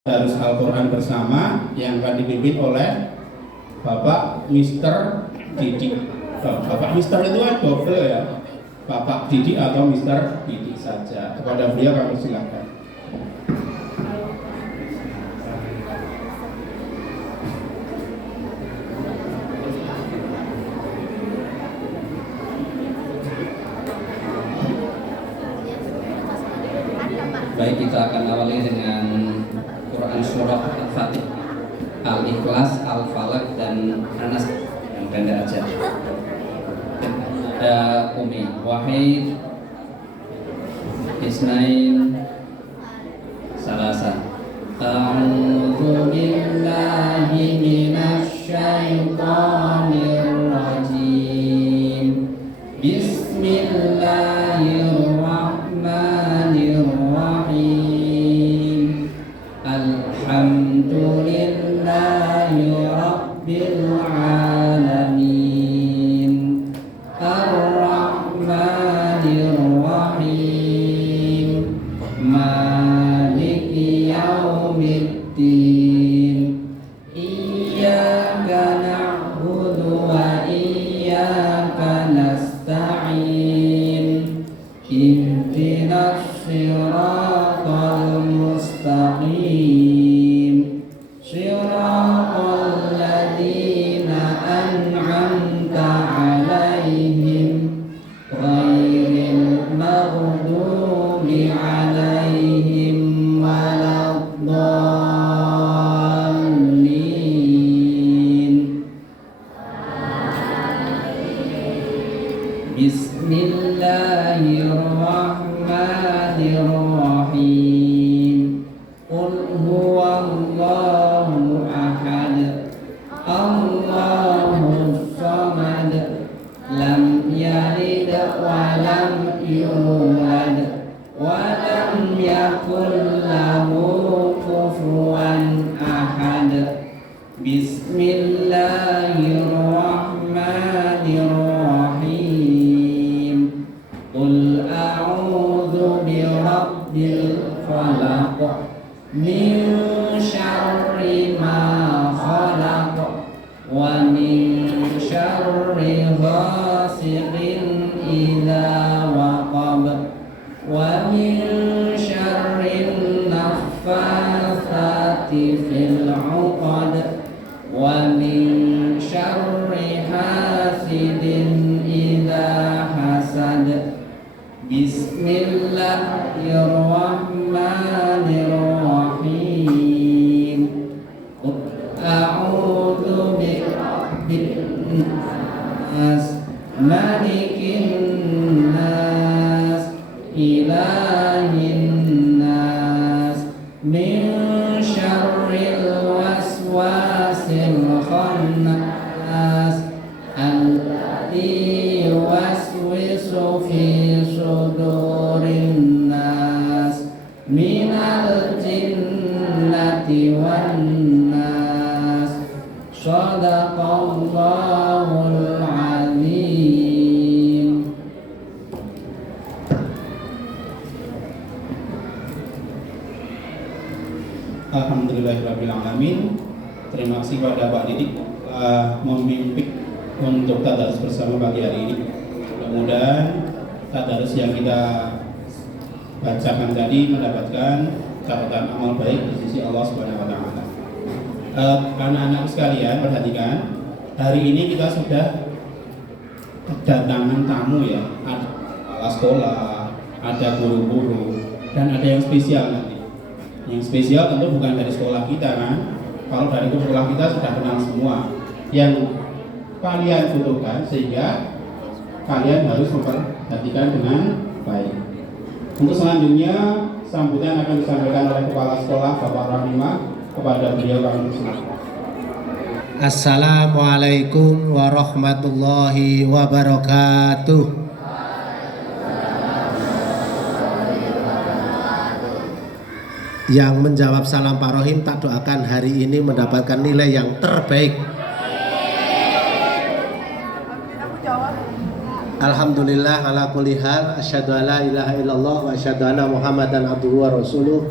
Tadarus Al-Quran bersama yang akan dipimpin oleh Bapak Mister Didi. Bapak Mister itu kan double ya, Bapak Didi atau Mister Didi saja. Kepada beliau kami silakan. Baik, kita akan awali dengan Quran Surah Al-Fatih, Al-Ikhlas, Al-Falaq, dan Anas yang pendek aja. Umi Wahid, Isnain, Salasa. A'udzu billahi minasy syaithanir rajim. Bismillahirrahmanirrahim. Alhamdulillahi rabbil alamin. Ar-Rahmanir Rahim. Maliki yaumiddin. Iyyaka na'budu wa iyyaka nasta'in. Ihdinas siratal mustaqim. Siratal ladzina an'amta 'alaihim ghairil maghdubi 'alaihim waladdallin. Bismillahirrahmanirrahim. Qul huwallahu ahad, Allahus samad, lam yalid wa lam yulad, wa lam yakul lahu kufuwan ahad. Bismillahirrahmanirrahim. Qul a'udzu birabbil falaq, min syarri ma khalaq, wa min syarri ghasiqin idza waqab, wa min syarri naffatsati fil 'uqad, wa min syarri hasidin idza hasad. Bismillahirrahmanirrahim. A'udzu birabbin nas, malikin nas, ilahin nas, min syarril waswasil khannas, alladzi yuwaswisu fi sudurin nas, minal jinnati wan nas. Shadaqallahul azim. Alhamdulillahirabbil alamin. Terima kasih kepada Pak Didik memimpin untuk tadarus bersama pagi hari ini. Mudah-mudahan tadarus yang kita bacakan tadi mendapatkan catatan amal baik di sisi Allah Subhanahu wa taala. Anak-anak sekalian, perhatikan, hari ini kita sudah kedatangan tamu ya. Ada kepala sekolah, ada guru-guru, dan ada yang spesial nanti. Yang spesial tentu bukan dari sekolah kita kan. Kalau dari sekolah kita sudah kenal semua. Yang kalian butuhkan sehingga kalian harus memperhatikan dengan baik. Untuk selanjutnya sambutan akan disampaikan oleh Kepala Sekolah Bapak Rahimah. Kepada beliau kami persilakan. Assalamualaikum warahmatullahi wabarakatuh. Yang menjawab salam Pak Rohim, tak doakan hari ini mendapatkan nilai yang terbaik. Alhamdulillah ala kulli hal, asyhadu alla ilaha illallah wa asyhadu anna Muhammadan abduhu wa rasuluh.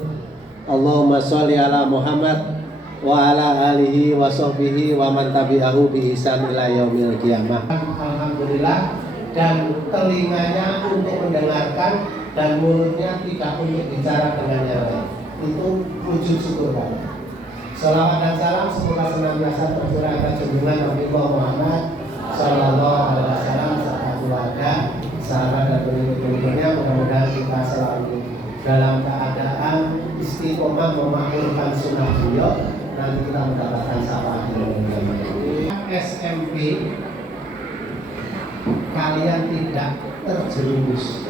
Allahumma sholli ala Muhammad wa ala alihi wa sahbihi wa man tabi'ahu bi ihsan ila yaumil qiyamah. Alhamdulillah, dan telinganya untuk mendengarkan dan mulutnya tidak untuk bicara dengan yang lain. Itu wujud syukur kami. Salawat dan salam semoga senantiasa tercurah atas junjungan Nabi Muhammad sallallahu alaihi wasallam serta keluarga, sahabat dan pengikut-pengikutnya. Mudah-mudahan kita selalu dalam keadaan istiqomah memakmurkan sunnah beliau, nanti kita mendapatkan syafaat dari SMP. Kalian tidak terjerumus,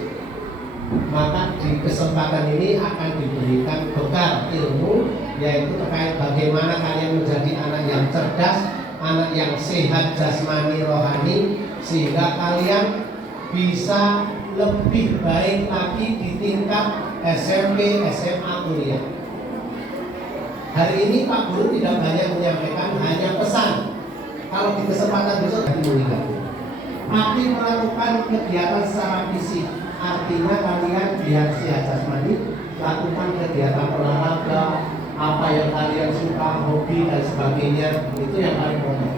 maka di kesempatan ini akan diberikan bekal ilmu, yaitu terkait bagaimana kalian menjadi anak yang cerdas, anak yang sehat jasmani rohani, sehingga kalian bisa lebih baik lagi di tingkat SMP, SMA, kuliah. Hari ini Pak Guru tidak banyak menyampaikan, hanya pesan. Kalau di kesempatan besok nanti meninggal, tapi melakukan kegiatan secara fisik. Artinya kalian biar sehat jasmani, lakukan kegiatan olahraga, apa yang kalian suka, hobi dan sebagainya, itu yang paling penting.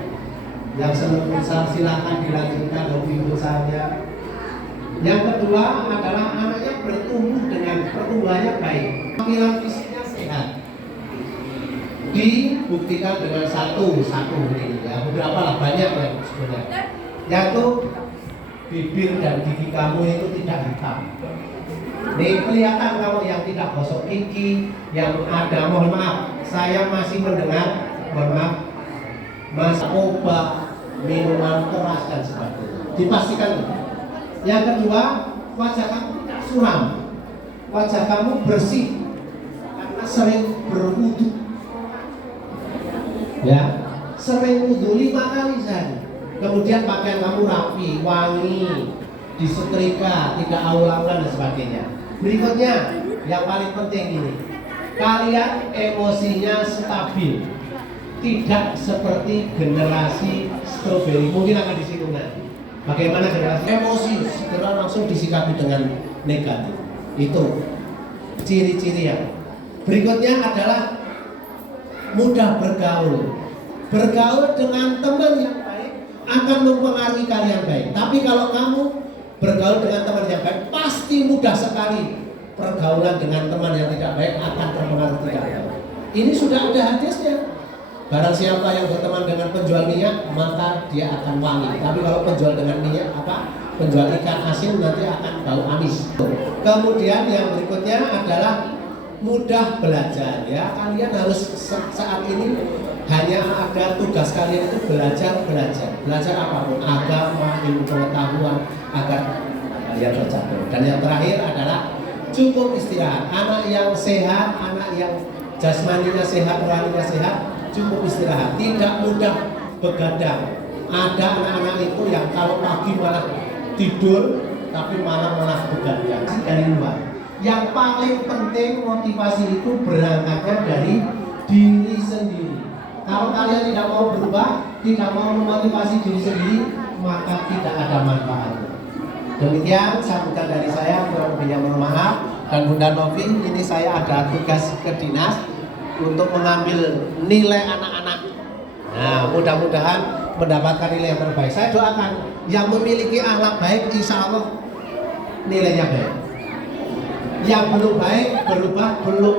Yang senang futsal silakan dilanjutkan hobi futsalnya. Yang kedua adalah anaknya bertumbuh dengan pertumbuhannya baik, tampilan fisiknya sehat. Dibuktikan dengan satu ini ya, beberapa lah, banyak ya sebenarnya. Yaitu bibir dan gigi kamu itu tidak hitam. Nih kelihatan kalau yang tidak gosok gigi, yang ada, mohon maaf, saya masih mendengar, mohon maaf, mas obat, minuman keras dan sebagainya. Dipastikan. Yang kedua, wajah kamu tidak suram, wajah kamu bersih karena sering berwudu. Ya, sering wudu 5 kali sehari. Kemudian pakaian kamu rapi, wangi, disetrika, tidak aulangan dan sebagainya. Berikutnya, yang paling penting ini, kalian emosinya stabil, tidak seperti generasi stroberi. Mungkin akan disinggung nanti. Bagaimana generasi emosi segera langsung disikapi dengan negatif. Itu ciri-ciri yang berikutnya adalah mudah bergaul. Bergaul dengan teman yang baik akan mempengaruhi kalian baik. Tapi kalau kamu bergaul dengan teman yang baik, pasti mudah sekali pergaulan dengan teman yang tidak baik akan terpengaruh tidak baik. Ini sudah ada hadisnya. Barang siapa yang berteman dengan penjual minyak, maka dia akan wangi. Tapi kalau penjual dengan minyak penjual ikan asin nanti akan bau amis. Kemudian yang berikutnya adalah mudah belajar. Ya, kalian harus saat ini hanya ada tugas kalian itu belajar apapun, agama, ilmu pengetahuan, agar kalian tercapai. Dan yang terakhir adalah cukup istirahat. Anak yang sehat, anak yang jasmaninya sehat, rohaninya sehat, cukup istirahat, tidak mudah begadang. Ada anak-anak itu yang kalau pagi malah tidur, tapi malah begadang dari luar. Yang paling penting motivasi itu berangkatnya dari diri sendiri. Kalau kalian tidak mau berubah, tidak mau memotivasi diri sendiri, maka tidak ada manfaat. Demikian sambutan dari saya, kurang lebihnya mohon maaf. Dan Bunda Novi, ini saya ada tugas ke dinas untuk mengambil nilai anak-anak. Nah, mudah-mudahan mendapatkan nilai yang terbaik. Saya doakan yang memiliki akhlak baik, insya Allah nilainya baik. Yang belum baik, berubah belum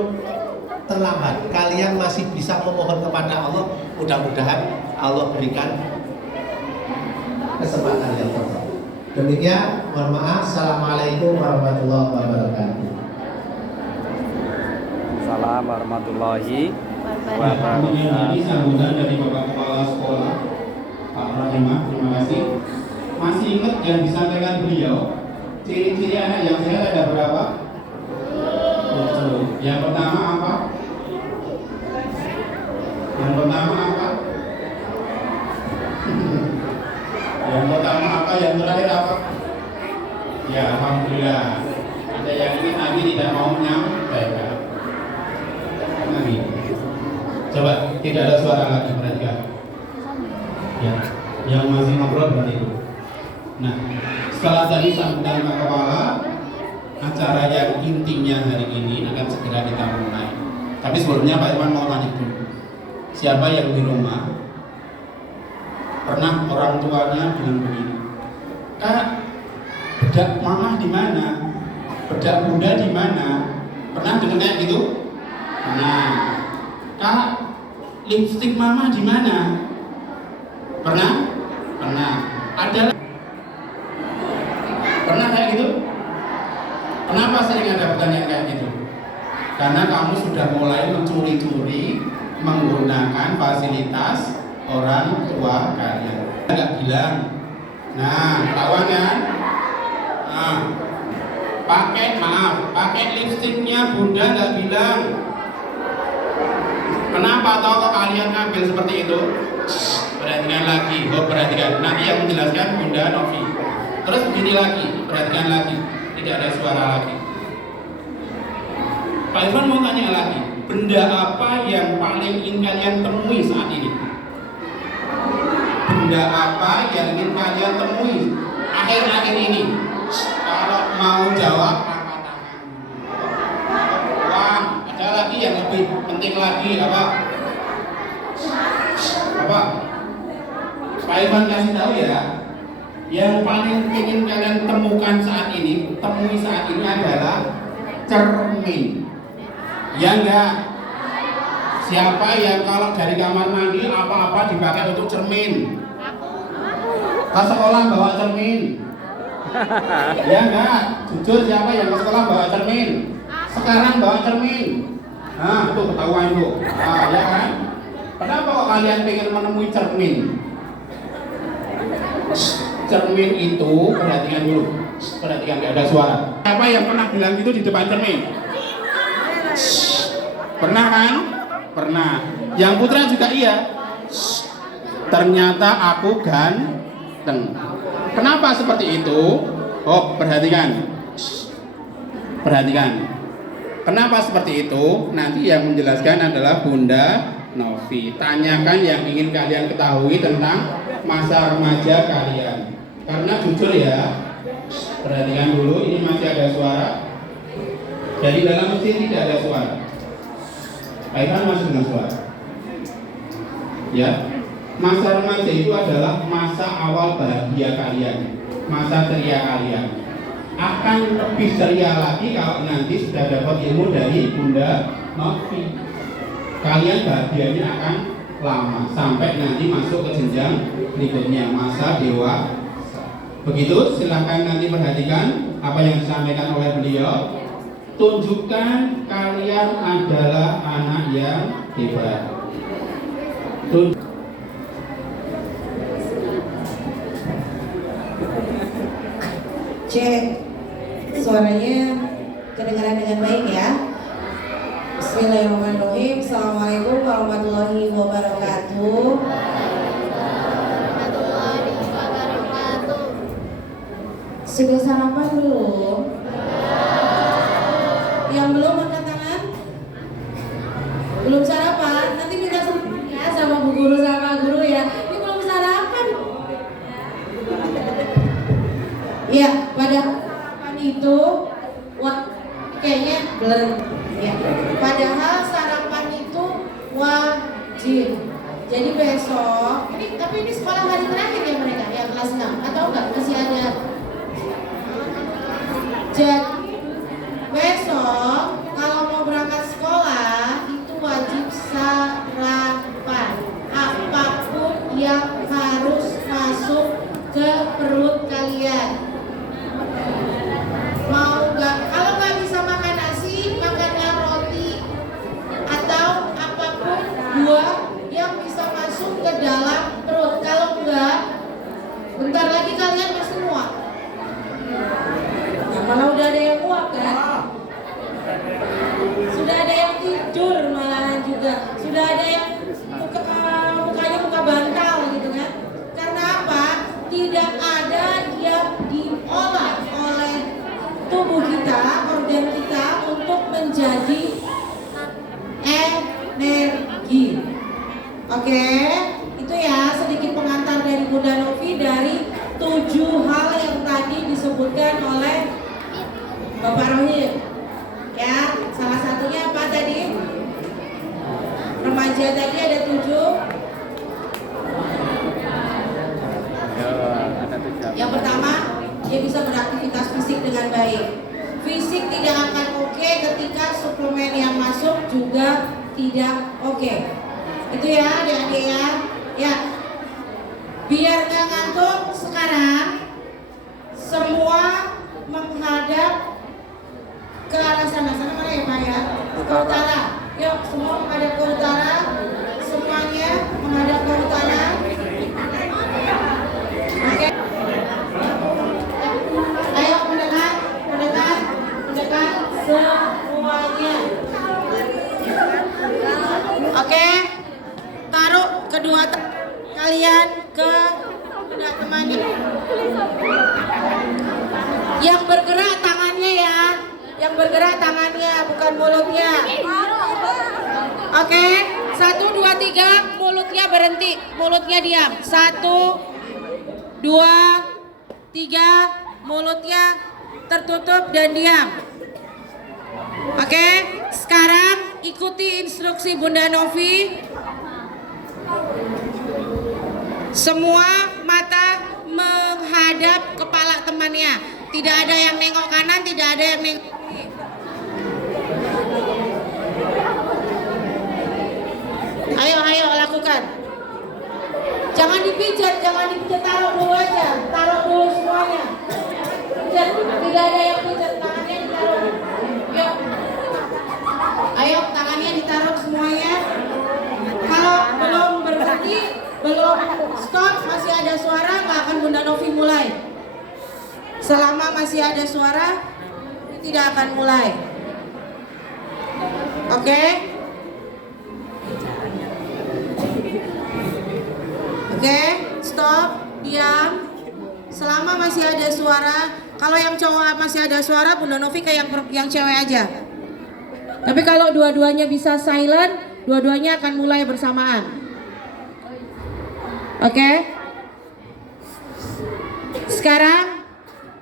terlambat. Kalian masih bisa memohon kepada Allah. Mudah-mudahan Allah berikan kesempatan yang terbaik. Demikian, mohon maaf. Assalamualaikum warahmatullahi wabarakatuh. Assalamualaikum warahmatullahi wabarakatuh. Ini sambutan dari Bapak Kepala Sekolah Pak Rahimah, terima kasih. Masih ingat yang disampaikan beliau, ciri-ciri anak yang sehat ada berapa? 7. Yang pertama apa? Yang pertama apa? Yang pertama apa? Yang terakhir apa? Ya, alhamdulillah. Ada yang ingin lagi tidak mau menyampaikan. Lagi. Coba, tidak ada suara lagi, perhatikan. Ya, yang masih ngobrol berarti itu. Nah, setelah tadi sambutan Pak Kepala, acara yang intinya hari ini akan segera kita mulai. Tapi sebelumnya Pak Iwan mau tanya dulu. Siapa yang di rumah pernah orang tuanya bilang begini, Kak, bedak mama di mana? Bedak bunda di mana? Pernah dengar kayak gitu? Nah, Kak, lipstik mama di mana? Pernah? Pernah. Ada? Pernah kayak gitu? Kenapa sering ada pertanyaan kayak gitu? Karena kamu sudah mulai mencuri-curi menggunakan fasilitas orang tua kalian. Enggak bilang. Nah, ketahuan kan? Nah, pakai lipstiknya bunda nggak bilang. Kenapa tahu kok kalian ngambil seperti itu? Perhatikan lagi, perhatikan. Nanti yang menjelaskan Bunda Novi. Terus begini lagi, perhatikan lagi. Tidak ada suara lagi. Pak Irfan mau tanya lagi, benda apa yang paling ingin kalian temui saat ini? Benda apa yang ingin kalian temui akhir-akhir ini? Kalau mau jawab, angkat tangan. Uang. Ada lagi yang lebih penting lagi, apa? Apa? Pak Irfan kasih tahu ya. Yang paling ingin kalian temukan saat ini, temui saat ini adalah cermin. Ya enggak? Siapa yang kalau dari kamar mandi apa-apa dipakai untuk cermin? Ke sekolah bawa cermin? Ya enggak? Jujur, siapa yang ke sekolah bawa cermin? Sekarang bawa cermin? Nah, itu ketahuan itu. Nah, ya kan? Kenapa kok kalian pengen menemui cermin? Cermin itu, perhatikan dulu. Perhatikan, gak ada suara. Siapa yang pernah bilang gitu di depan cermin? Pernah kan? Pernah. Yang putra juga iya. Ternyata aku ganteng. Kenapa seperti itu? Oh, perhatikan. Perhatikan. Kenapa seperti itu? Nanti yang menjelaskan adalah Bunda Novi. Tanyakan yang ingin kalian ketahui tentang masa remaja kalian. Karena jujur ya, perhatikan dulu, ini masih ada suara. Dari dalam mesin tidak ada suara. Baikkan masuk dengan suara. Ya, masa remaja itu adalah masa awal bahagia kalian, masa ceria kalian. Akan lebih ceria lagi kalau nanti sudah dapat ilmu dari Bunda Novi. Kalian bahagianya akan lama sampai nanti masuk ke jenjang berikutnya, masa dewasa. Begitu, silahkan nanti perhatikan apa yang disampaikan oleh beliau. Tunjukkan kalian adalah anak yang hebat. Cek, suaranya kedengaran dengan baik ya. Bismillahirrahmanirrahim. Assalamualaikum warahmatullahi wabarakatuh. Sudah sarapan belum? Yang belum angkat tangan? Belum sarapan? Nanti minta ya sama bu guru sama guru ya. Ini belum sarapan. Ya, pada sarapan itu kayaknya blur ya. Padahal sarapan itu wajib. Jadi besok, tapi ini sekolah hari terakhir ya mereka yang kelas 6 atau enggak? Masih ada. Jadi besok kalau mau berangkat sekolah itu wajib sarapan. Apapun yang harus masuk ke perut kalian. Mau nggak? Kalau nggak bisa makan nasi, makannya roti atau apapun buah yang bisa masuk ke dalam perut. Kalau enggak, bentar lagi kalian pasti muak. Nah, malah udah ada yang muak kan? Sudah ada yang tidur malahan juga. Sudah ada yang mukanya muka bantal gitu kan? Karena apa? Tidak ada yang diolah oleh tubuh kita, organ kita untuk menjadi energi. Oke, itu ya sedikit pengantar dari Bunda Novi dari 7 hal yang tadi disebutkan oleh Bapak Rohim. Ya, salah satunya apa tadi? remaja tadi ada 7. Yang pertama, dia bisa beraktivitas fisik dengan baik. Fisik tidak akan oke ketika suplemen yang masuk juga tidak oke. Itu ya adik-adik ya. Ya. Biar gak ngantuk sekarang semua menghadap ke arah sana. Sana mana ya Pak ya? Ke utara. Yuk semua menghadap ke utara. Semuanya menghadap ke utara. Oke. Ayo mendekat semuanya. Oke. Taruh kedua kalian ke pundak temannya. Yang bergerak tangannya ya. Yang bergerak tangannya bukan mulutnya. Oke. 1, 2, 3 mulutnya berhenti. Mulutnya diam. 1, 2, 3 mulutnya tertutup dan diam. Oke. Sekarang ikuti instruksi Bunda Novi. Semua mata menghadap kepala temannya. Tidak ada yang nengok kanan, tidak ada yang nengok kiri. Ayo lakukan. Jangan dipijat, taruh dulu aja. Taruh dulu semuanya. Pijat, tidak ada yang pijat, tangannya ditaruh. Yuk. Ayo tangannya ditaruh semuanya. Kalau belum berhenti, belum stop, masih ada suara, nggak akan Bunda Novi mulai. Selama masih ada suara, tidak akan mulai. Oke? Oke, stop, diam. Selama masih ada suara, kalau yang cowok masih ada suara, Bunda Novi kayak yang cewek aja. Tapi kalau dua-duanya bisa silent, dua-duanya akan mulai bersamaan. Oke? Sekarang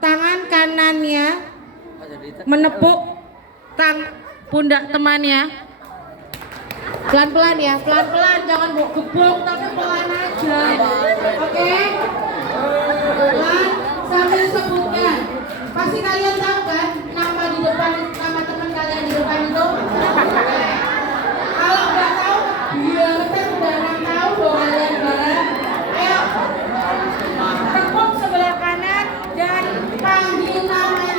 tangan kanannya menepuk pundak temannya. Pelan-pelan ya, pelan-pelan, jangan gebuk tapi pelan aja. Oke? Pelan sambil sebutkan. Pasti kalian tahu kan nama di depan, nama teman kalian di depan itu? Kalau nggak tahu, biar udah tahu dong kalian bareng. Ayo, tepuk sebelah kanan dan panggil namanya.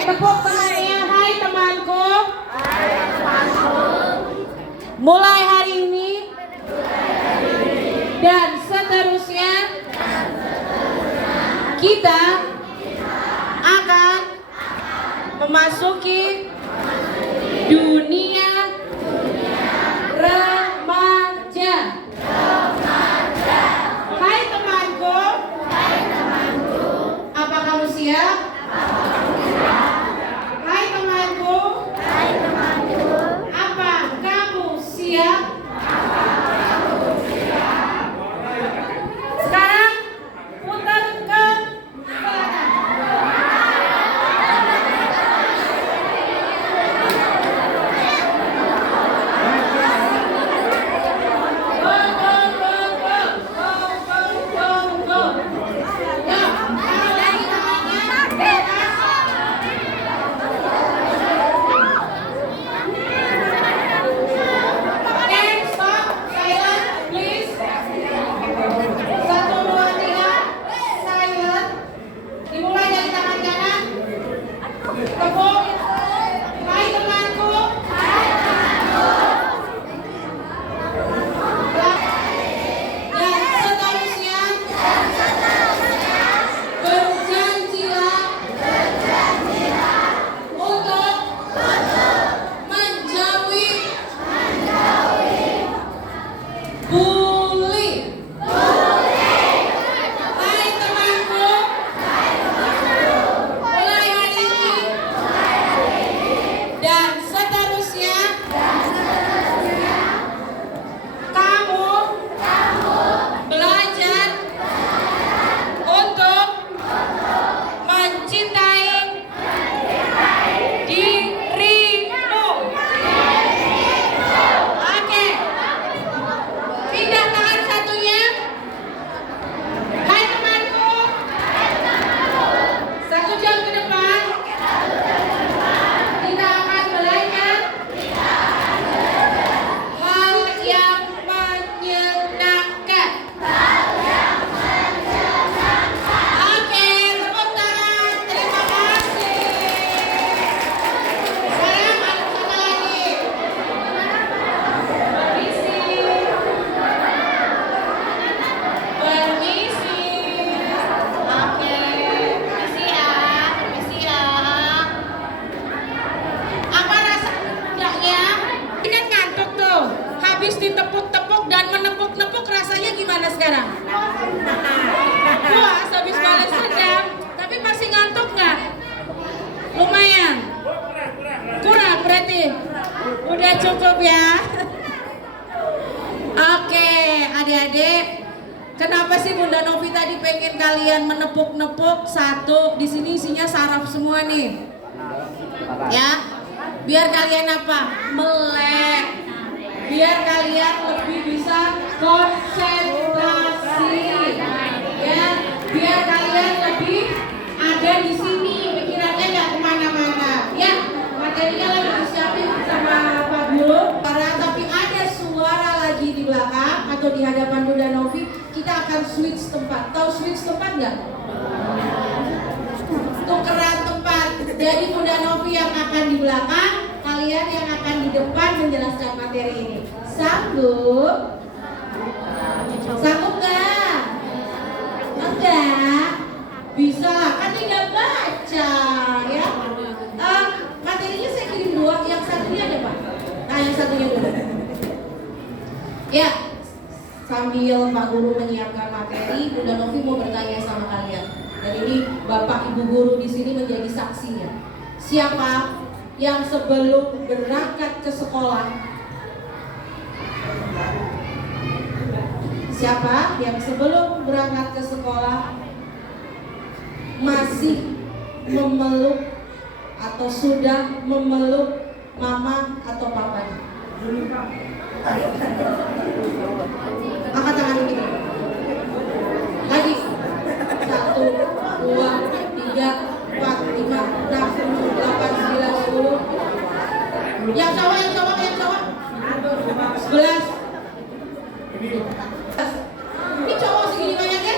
Tepuk tangannya, hai temanku. Mulai hari ini dan seterusnya kita akan memasuki dunia remaja. Hai temanku, apa kamu siap? Sekarang putar ke selatan. sih Bunda Novi tadi pengen kalian menepuk-nepuk satu. Di sini isinya saraf semua nih. Ya. Biar kalian apa? Melek. Biar kalian lebih bisa konsentrasi. Ya. Biar kalian lebih ada di sini, pikirannya nggak kemana-mana. Ya. Materinya lagi disiapin sama Pak Guru. Tapi ada suara lagi di belakang atau di hadapan Bunda Novi, kita akan switch tempat. Tahu switch tempat nggak? Tukeran tempat. Jadi Bunda Novi yang akan di belakang, kalian yang akan di depan menjelaskan materi ini. Sanggup? Sanggup nggak? Enggak? Bisa lah, kan tinggal baca ya. Materinya saya kirim 2, yang satunya ada Pak? Nah yang satunya dulu. Ya, sambil Pak Guru menyiapkan materi, Bunda Novi mau bertanya sama kalian. Dan ini Bapak Ibu Guru di sini menjadi saksinya. Siapa yang sebelum berangkat ke sekolah? Siapa yang sebelum berangkat ke sekolah masih memeluk atau sudah memeluk mama atau papanya? Angkat tangan kita. Lagi. 1, 2, 3, 4, 5, 6, 7, 8, 9, 10. Yang cowok. 11. Ini cowok segini banyak ya?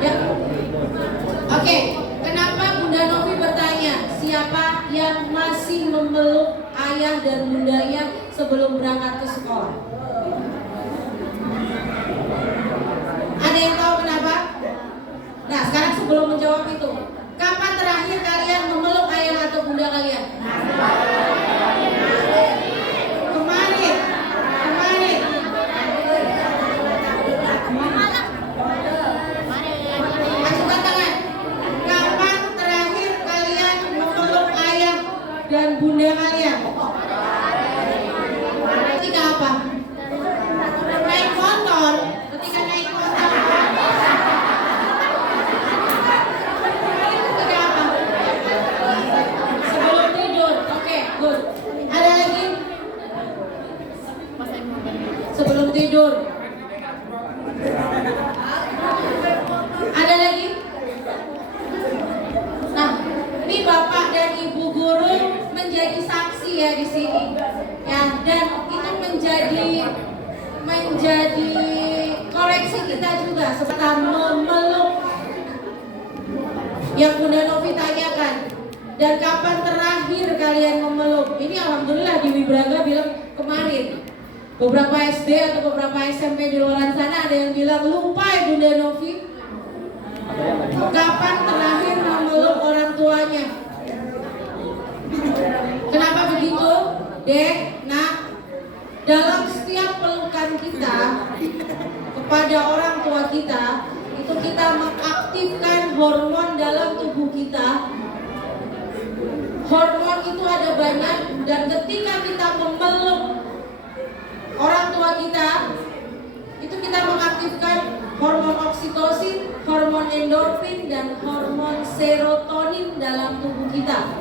Ya. Oke, kenapa Bunda Novi bertanya siapa yang masih memeluk ayah dan bundanya sebelum berangkat ke sekolah? Ada yang tahu kenapa? Nah, sekarang sebelum menjawab itu, kapan terakhir kalian memeluk ayah atau bunda kalian? Kemarin. Masukkan tangan. Kapan terakhir kalian memeluk ayah dan bunda kalian? Ketika apa? Naik motor. Ketika naik motor. Ketika apa? Sebelum tidur. Oke, good. Ada lagi? Sebelum tidur. Ada lagi? Nah, ini Bapak dan Ibu Guru menjadi saksi ya di sini. Ya, dan itu menjadi koreksi kita juga serta memeluk yang Bunda Novi tanyakan. Dan kapan terakhir kalian memeluk? Ini alhamdulillah di Wibraga bilang kemarin. Beberapa SD atau beberapa SMP di luar sana ada yang bilang lupa ya Bunda Novi. Kapan terakhir memeluk orang tuanya? Kenapa begitu? Dek, nak, dalam setiap pelukan kita kepada orang tua kita, itu kita mengaktifkan hormon dalam tubuh kita. Hormon itu ada banyak, dan ketika kita memeluk orang tua kita, itu kita mengaktifkan hormon oksitosin, hormon endorfin, dan hormon serotonin dalam tubuh kita.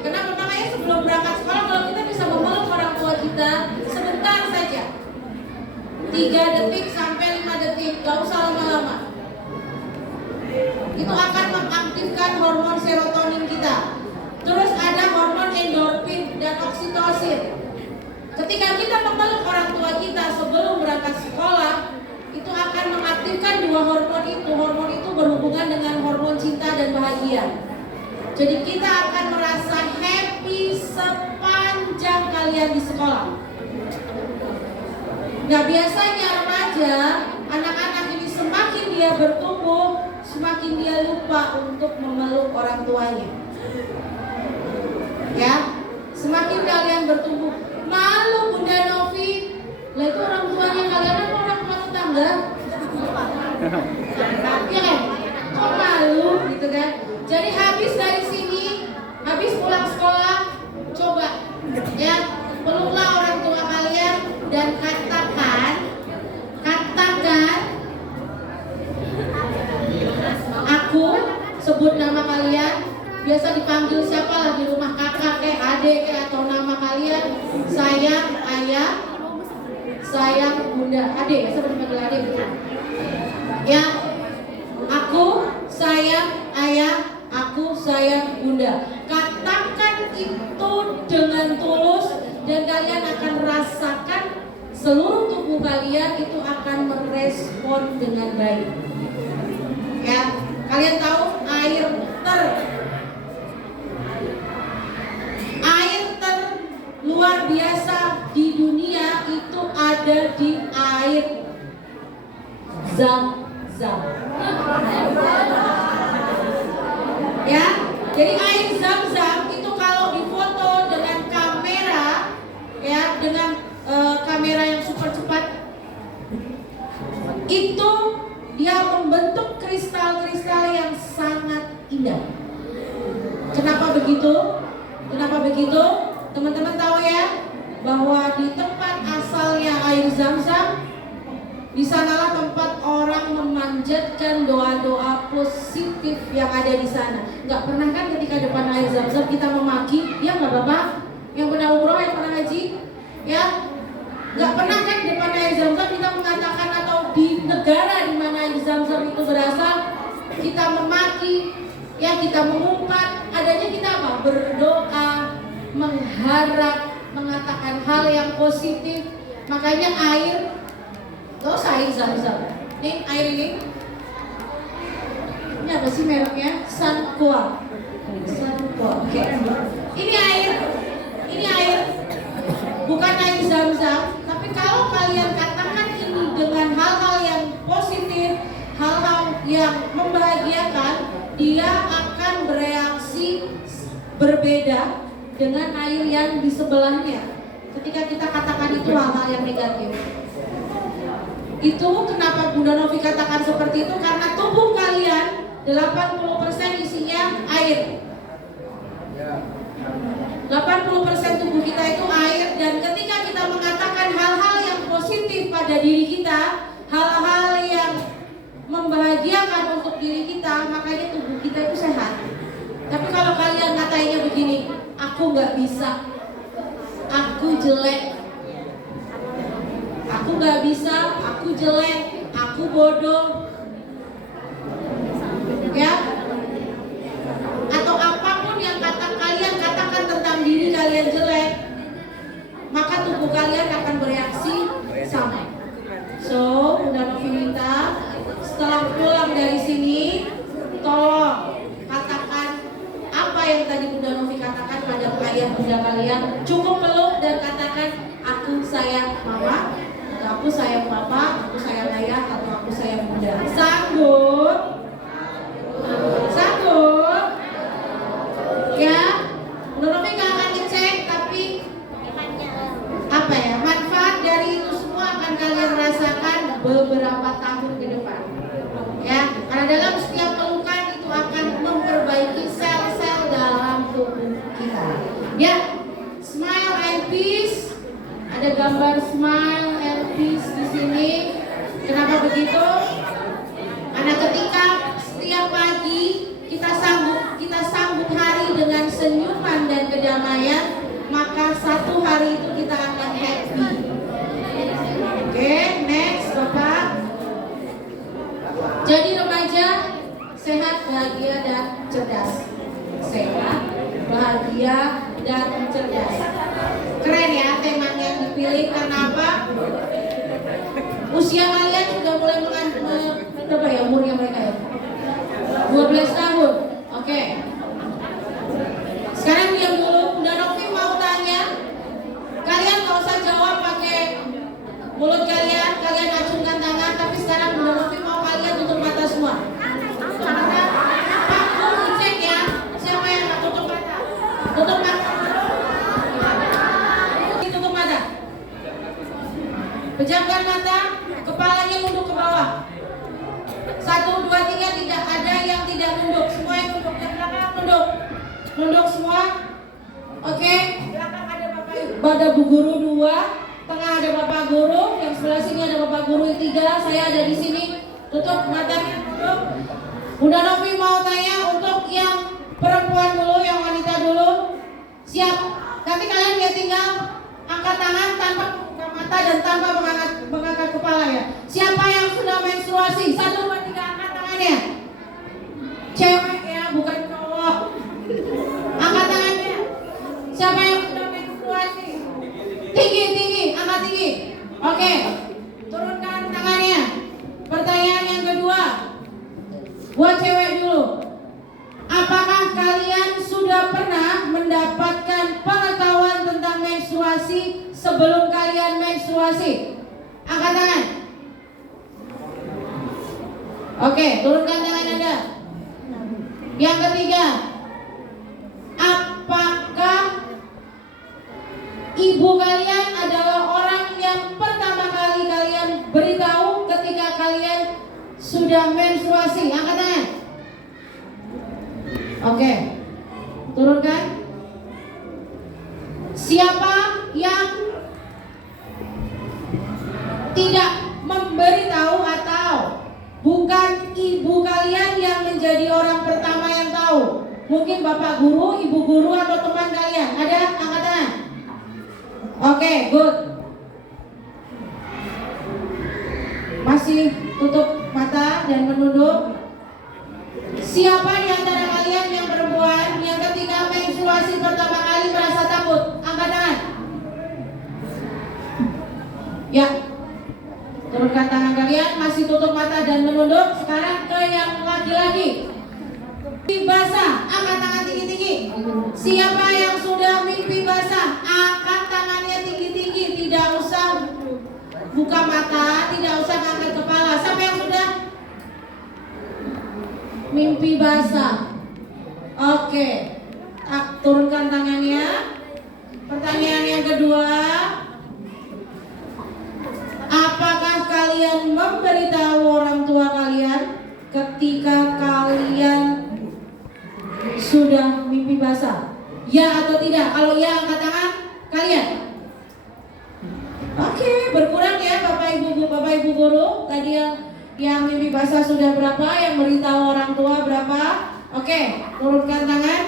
Kenapa? Makanya sebelum berangkat sekolah, kalau kita bisa memeluk orang tua kita sebentar saja, 3 detik sampai 5 detik, gak usah lama-lama, itu akan mengaktifkan hormon serotonin kita. Terus ada hormon endorfin dan oksitosin. Ketika kita memeluk orang tua kita sebelum berangkat sekolah, itu akan mengaktifkan 2 hormon itu. Hormon itu berhubungan dengan hormon cinta dan bahagia. Jadi kita akan merasa happy sepanjang kalian di sekolah. Nah, biasanya remaja, anak-anak ini semakin dia bertumbuh, semakin dia lupa untuk memeluk orang tuanya. Ya, semakin kalian bertumbuh, malu Bunda Novi. Lah itu orang tuanya kalian apa orang tua tetangga? Iya kan? Kok malu gitu kan? Jadi habis dari sini, habis pulang sekolah, coba ya peluklah orang tua kalian dan katakan biasa dipanggil siapa lah di rumah, kakak kayak adik kayak atau nama kalian, sayang ayah, sayang bunda, adik ya, saya dipanggil adik ya. Aku sayang ayah, aku sayang bunda. Katakan itu dengan tulus dan kalian akan rasakan seluruh tubuh kalian itu akan merespon dengan baik. Ya, kalian tahu air luar biasa di dunia itu ada di air Zam-Zam. Ya, jadi air Zam-Zam itu kalau difoto dengan kamera, ya, dengan kamera yang super cepat, itu dia membentuk kristal-kristal yang sangat indah. Kenapa begitu? Kenapa begitu? Teman-teman tahu ya, bahwa di tempat asalnya air Zam-Zam, di sanalah tempat orang memanjatkan doa-doa positif yang ada di sana. Nggak pernah kan ketika depan air Zam-Zam kita memaki, ya nggak Bapak? Yang pernah umroh, yang pernah haji, ya? Nggak pernah kan di depan air Zam-Zam kita mengatakan, atau di negara di mana air Zam-Zam itu berasal, kita memaki, ya kita mengumpat, adanya kita apa? Berdoa, mengharap, mengatakan hal yang positif. Makanya air, gak usah air Zam-Zam. Nih air ini apa sih mereknya? Sanqua. Oke. Ini air bukan air Zam-Zam. Tapi kalau kalian katakan ini dengan hal-hal yang positif, hal-hal yang membahagiakan, dia akan bereaksi berbeda dengan air yang di sebelahnya. Ketika kita katakan itu hal-hal yang negatif. Itu kenapa Bunda Novi katakan seperti itu, karena tubuh kalian 80% isinya air. 80% tubuh kita itu air, dan ketika kita mengatakan hal-hal yang positif pada diri kita, hal-hal yang membahagiakan untuk diri kita, makanya tubuh kita itu sehat. Tapi kalau kalian katanya begini, aku nggak bisa, aku jelek, aku nggak bisa, aku jelek, aku bodoh, ya, atau apapun yang kalian katakan tentang diri kalian jelek, maka tubuh kalian akan bereaksi sama. So, Bunda Novi minta setelah pulang dari sini, tolong katakan apa yang tadi Bunda Novi katakan pada ayah bunda kalian. Cukup peluk dan katakan, aku sayang mama, atau aku sayang papa, aku sayang ayah, atau aku sayang bunda. Sanggup? Sanggup? Ya, Bunda Novi gak akan ngecek, tapi apa ya, manfaat dari itu semua akan kalian rasakan beberapa tahun ke depan. Ya, karena dalam setiap pelukan itu akan memperbaiki sel-sel dalam tubuh kita. Ya, smile and peace. Ada gambar smile and peace di sini. Kenapa begitu? Karena ketika setiap pagi kita sambut hari dengan senyuman dan kedamaian, maka satu hari itu kita akan happy. Oke, next Bapak. Jadi remaja sehat, bahagia, dan cerdas. Sehat, bahagia, dan cerdas. Keren ya temanya yang dipilih, karena apa? Usia kalian sudah mulai berapa ya umurnya mereka ya? 12 tahun. Oke. Sekarang diam dulu. Bunda Novi mau tanya. Kalian nggak usah jawab pakai mulut kalian acungkan tangan. Tapi sekarang Bunda Novi mau kalian tutup mata semua. Tutup mata. Pak, mau cek ya. Siapa yang nggak tutup mata? Tutup mata. Tutup mata. Pejamkan mata. Kepalanya nunduk ke bawah. 1, 2, 3, tidak ada yang tidak nunduk. Semua yang nunduk. Yang belakang nunduk. Nunduk semua. Oke. Belakang ada Bu Guru 2, tengah ada Bapak Guru, yang sebelah sini ada Bapak Guru 3, saya ada di sini. Tutup matanya, tutup. Bunda Novi mau tanya untuk yang perempuan dulu, yang wanita dulu. Siap? Nanti kalian ya tinggal angkat tangan tanpa membuka mata dan tanpa mengangkat kepala ya. Siapa yang sudah menstruasi? 1, 2, 3, angkat tangannya. Cewek ya, bukan cowok. Angkat tangannya. Siapa yang sudah menstruasi? Tinggi, angkat tinggi. Oke, turunkan tangannya. Pertanyaan yang kedua, buat cewek dulu. Apakah kalian sudah pernah mendapatkan pengetahuan tentang menstruasi sebelum kalian menstruasi? Angkat tangan. Oke, turunkan tangan Anda. Yang ketiga, apakah ibu kalian adalah orang yang pertama kali kalian beritahu ketika kalian sudah menstruasi? Angkat tangan. Oke, turunkan. Siapa yang tidak memberitahu atau bukan ibu kalian yang menjadi orang pertama yang tahu? Mungkin bapak guru, ibu guru, atau teman kalian. Ada? Angkat tangan. Oke, good. Masih tutup mata dan menunduk. Siapa di antara kalian yang perempuan yang ketika menstruasi pertama kali merasa takut? Angkat tangan. Ya, turunkan tangan kalian. Masih tutup mata dan menunduk. Sekarang ke yang laki-laki. Mimpi basah, angkat tangan tinggi-tinggi. Siapa yang sudah mimpi basah? Angkat tangannya tinggi-tinggi. Tidak usah buka mata, tidak usah angkat kepala. Siapa yang sudah mimpi basah? Oke, turunkan tangannya. Pertanyaan yang kedua, apakah kalian memberitahu orang tua kalian ketika kalian sudah mimpi basah? Ya atau tidak? Kalau ya, angkat tangan kalian. Oke, berkurang ya Bapak Ibu guru. Tadi yang mimpi basah sudah berapa? Yang beritahu orang tua berapa? Oke, turunkan tangan.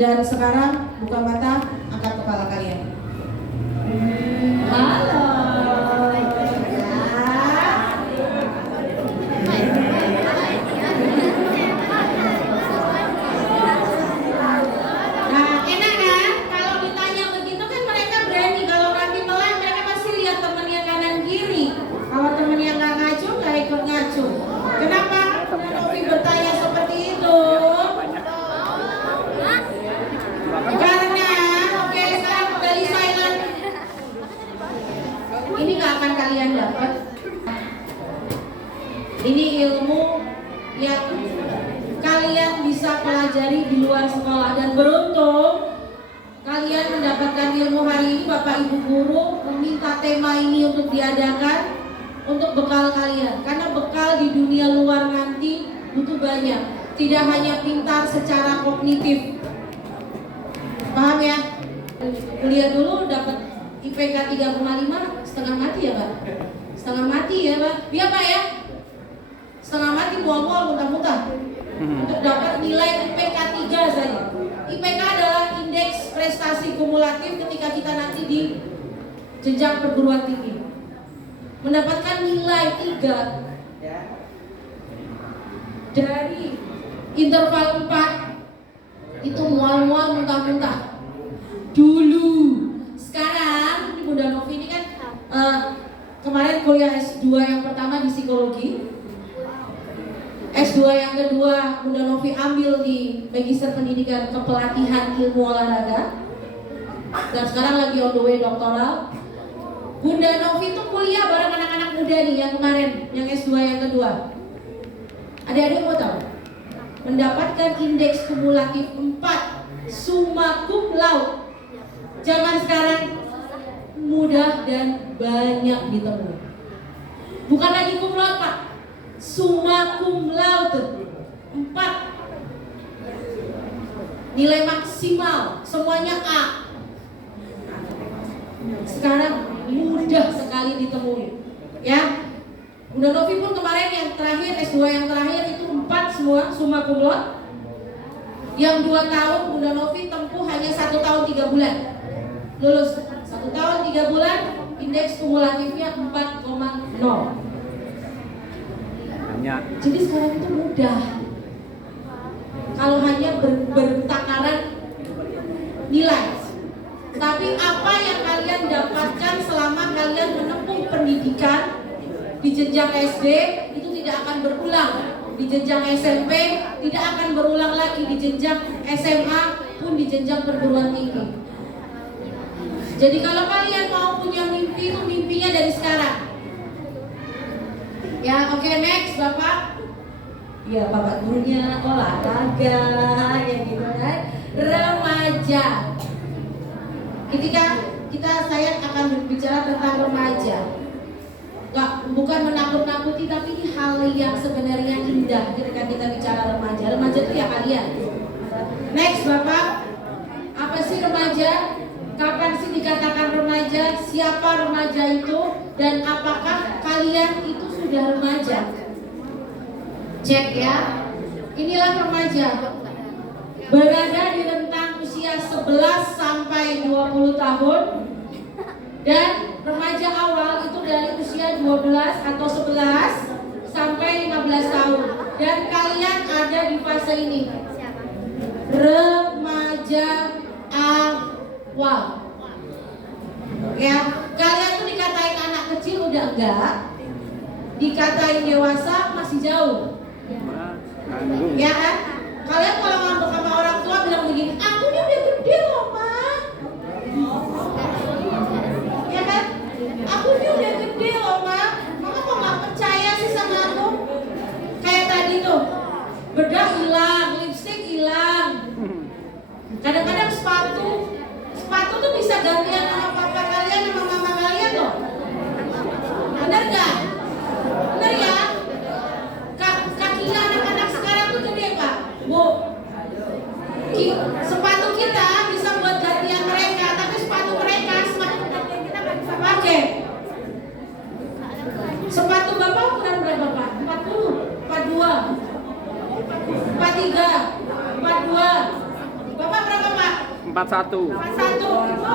Dan sekarang buka mata, angkat kepala kalian. Halo. Nah, enak kan? Kalau ditanya begitu kan mereka berani. Kalau nanti melek mereka pasti lihat temennya kanan kiri. Kalau temennya nggak ngacu, nggak ikut ngacu. Kenapa Novi bertanya seperti itu? Karena, oke, sekarang kembali silent. Ini nggak akan kalian dapat. Ini ilmu yang kalian bisa pelajari di luar sekolah, dan beruntung kalian mendapatkan ilmu hari ini. Bapak Ibu guru meminta tema ini untuk diadakan untuk bekal kalian, karena bekal di dunia luar nanti butuh banyak, tidak hanya pintar secara kognitif. Paham ya? Kuliah dulu dapat IPK 3,5, setengah mati ya Pak? Setengah mati ya Pak? Iya Pak ya? Setengah mati, mual-mual, muntah-muntah. Untuk dapat nilai IPK 3 saja. IPK adalah indeks prestasi kumulatif ketika kita nanti di jenjang perguruan tinggi. Mendapatkan nilai 3 dari interval 4 itu mual-mual, muntah-muntah dulu. Sekarang ini Bunda Novi ini kan kemarin kuliah S2 yang pertama di psikologi, S2 yang kedua Bunda Novi ambil di Magister Pendidikan Kepelatihan Ilmu Olahraga, dan sekarang lagi on the way doktoral. Bunda Novi itu kuliah bareng anak-anak muda nih yang kemarin, yang S2 yang kedua. Adik-adik mau tahu? Mendapatkan indeks kumulatif 4, summa cum laude. Zaman sekarang mudah dan banyak ditemui. Bukan lagi cum laude Pak, summa cum laude 4. Nilai maksimal, semuanya A. Sekarang mudah sekali ditemui, ya. Bunda Novi pun kemarin yang terakhir, S2 yang terakhir itu 4 4 semua summa cum laude. Yang 2 tahun Bunda Novi tempuh hanya 1 tahun 3 bulan. Lulus 1 tahun 3 bulan, indeks kumulatifnya 4,0. Jadi sekarang itu mudah. Kalau hanya bertakaran nilai. Tapi apa yang kalian dapatkan selama kalian menempuh pendidikan di jenjang SD itu tidak akan berulang. Di jenjang SMP tidak akan berulang lagi, di jenjang SMA pun di jenjang perguruan tinggi. Jadi kalau kalian mau punya mimpi itu mimpinya dari sekarang. Ya, oke, next Bapak. Ya, Bapak gurunya olahraga ya gitu kan. Remaja. Ketika saya akan berbicara tentang remaja. Bukan menakut-nakuti, tapi ini hal yang sebenarnya indah ketika kita bicara remaja. Remaja itu ya kalian. Next Bapak. Apa sih remaja? Kapan sih dikatakan remaja? Siapa remaja itu? Dan apakah kalian itu sudah remaja? Cek ya. Inilah remaja. Berada di rentang usia 11 sampai 20 tahun. Dan remaja awal itu dari usia 12 atau 11 sampai 15 tahun. Dan kalian ada di fase ini. Remaja awal. Ya, kalian tuh dikatain anak kecil udah enggak, dikatain dewasa masih jauh. Ya kan? Kalian kalau ngambek sama orang tua bilang begini, aku ini udah gede loh ma. Ya kan? Aku ini udah gede loh ma. Mama kok gak percaya sih sama aku? Kayak tadi tuh, bedak hilang, lipstick hilang. Kadang-kadang sepatu tuh bisa gantian sama papa kalian sama mama kalian loh. Bener gak? Bener ya? Kakinya anak-anak sekarang tuh gede Pak. Bu, sepatu kita bisa buat gantian mereka, tapi sepatu mereka semakin gantian kita gak bisa pakai. Sepatu bapak ukuran berapa Pak? 40, 42, 43, 42. Bapak berapa Pak? 41. 41. Ibu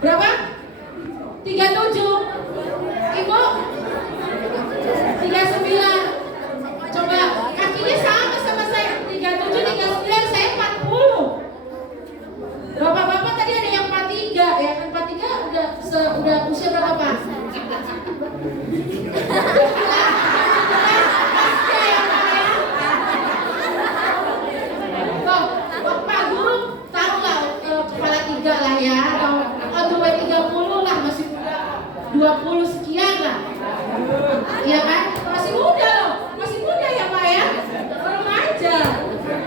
berapa? 37. Ibu 39. Coba kakinya sama saya. 37, 39, saya 40. Bapak-bapak tadi ada yang 43, ya kan 43 udah usia berapa Pak? Pak Guru tahu lah kepala 3 lah ya, atau 30 lah, masih 20 sekian lah. Iya kan? Masih muda loh, masih muda ya Pak ya. Remaja,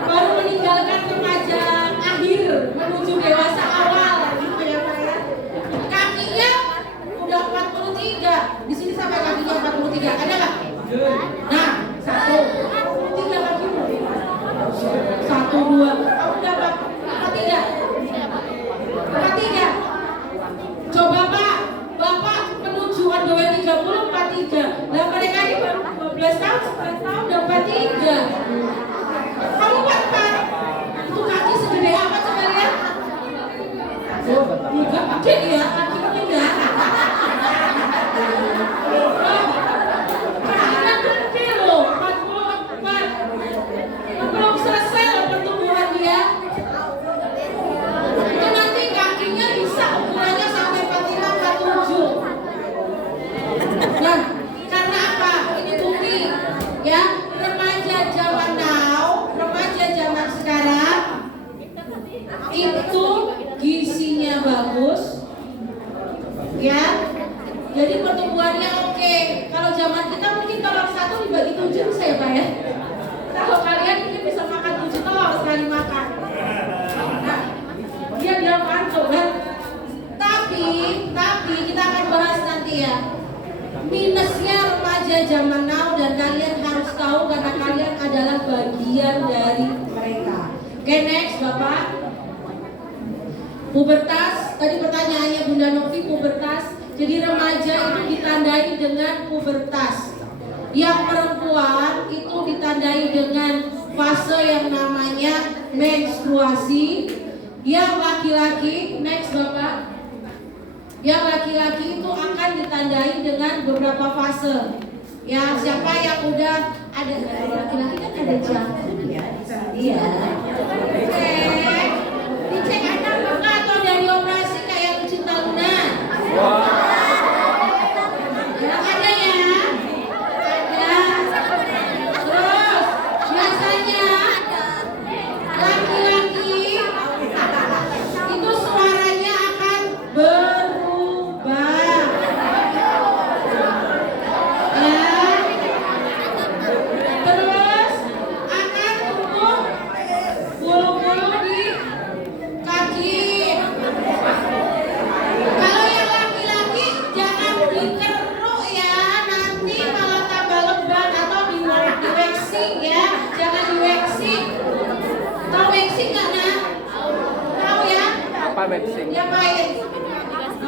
baru meninggalkan remaja akhir menuju dewasa awal gitu ya Pak ya. Kakinya udah 43, di sini sampai kakinya 43, ada nggak? Nah, 1, 43 kaki. 1, 2, udah Pak, 43. Coba Pak, Bapak menuju on the way 30, 43. Nah mereka ini baru 12 tahun, 11 tahun, udah 43. Kamu Pak, itu kaki segede apa coba lihat? Oh, enggak gede ya, kakinya enggak. Kakinya gede loh, 44. Belum selesai loh pertumbuhan dia. Itu nanti kakinya bisa ukurannya sampai 45, 47. Nah, karena apa? Ini bukti ya, remaja zaman now, remaja zaman sekarang itu gizinya bagus, ya. Jadi pertumbuhannya oke. Kalau zaman kita mungkin telur 1 dibagi 7 bisa ya Pak ya. Kalau kalian mungkin bisa makan 7 telur sekali makan. Nah, dia mantap kan. Tapi kita akan bahas nanti ya. Minusnya remaja zaman now, dan kalian harus tahu karena kalian adalah bagian dari mereka. Oke, next Bapak. Pubertas, tadi pertanyaannya Bunda Novi, pubertas. Jadi remaja itu ditandai dengan pubertas. Yang perempuan itu ditandai dengan fase yang namanya menstruasi. Yang laki-laki, next Bapak. Yang laki-laki itu akan ditandai dengan beberapa fase. Ya, siapa yang udah ada laki-laki kan ada jarum ya di sana. Iya. Dicek ada apa atau dari operasi kayak pecinta lunak. Ya, ada ya. Ada. Terus biasanya laki-laki itu suaranya akan berubah. Ya. Terus akan tumbuh bulu-bulu di kaki. Kalau yang laki-laki jangan dikeruk ya, nanti malah tambah lebat atau di waxing ya, jangan di waxing. Tahu waxing nggak nak? Tahu ya? Apa waxing? Ya baik.